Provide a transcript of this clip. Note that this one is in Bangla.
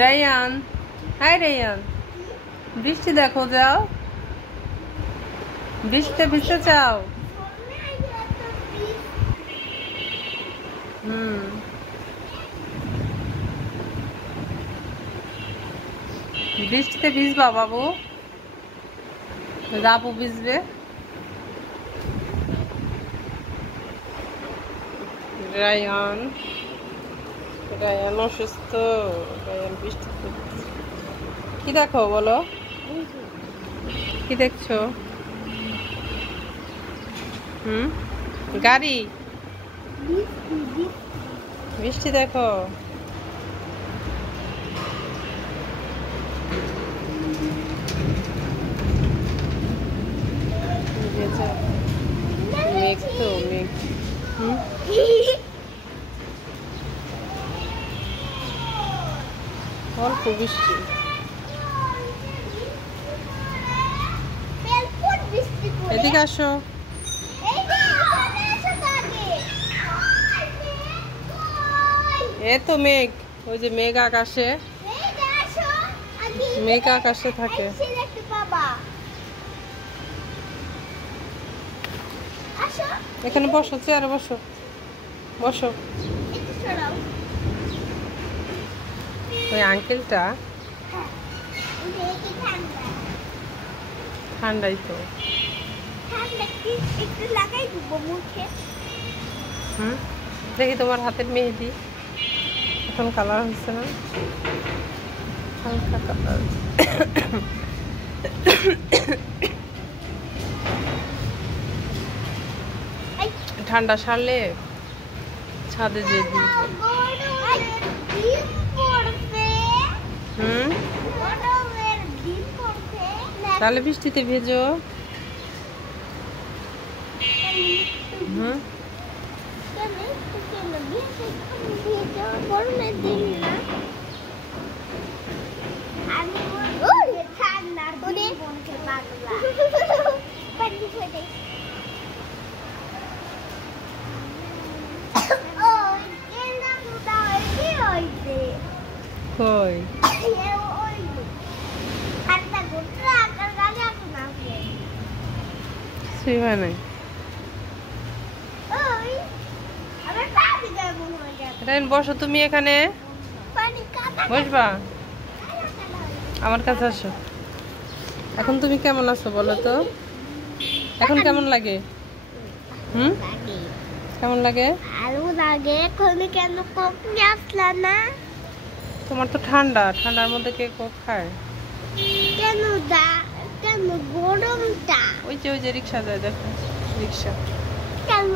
রায়ান, হাই রায়ান, বৃষ্টি দেখো, যাও বৃষ্টিতে ভিজতে চাও? বৃষ্টিতে ভিজবা বাবু? রাবু ভিজবে। রায়ান, রায়ান অসুস্থ। রায়ান বৃষ্টিতে কি দেখো বলো? কি দেখছো? গাড়ি? বৃষ্টি দেখো। মেঘ তো মেঘ। অল্প বৃষ্টি। এদিকে আসো। এ তো মেঘ, ওই যে মেঘ আকাশে, মেঘ আকাশে থাকে। এখানে বসো, চেয়ারে বসো, বসো। ওই আঙ্কেলটা ঠান্ডাই তো। দেখি তোমার হাতের মেহেদি এখন কালার হচ্ছে না, হালকা কালার। ঠান্ডা সারলে ছাদে যে দিই। তাহলে বৃষ্টিতে ভেজো। কই নাই? বসো তুমি এখানে, বসবা। আমার কাছে আসো। এখন তুমি কেমন আছো বলো তো? এখন কেমন লাগে? কেমন লাগে? ভালো লাগে। এখন কেন কোক নিয়ে আসলা না? তোমার তো ঠান্ডা, ঠান্ডার মধ্যে কে কোক খায়? কেন কেন গরমটা? ওই যে রিক্সা যায়, দেখো রিক্সা। কেন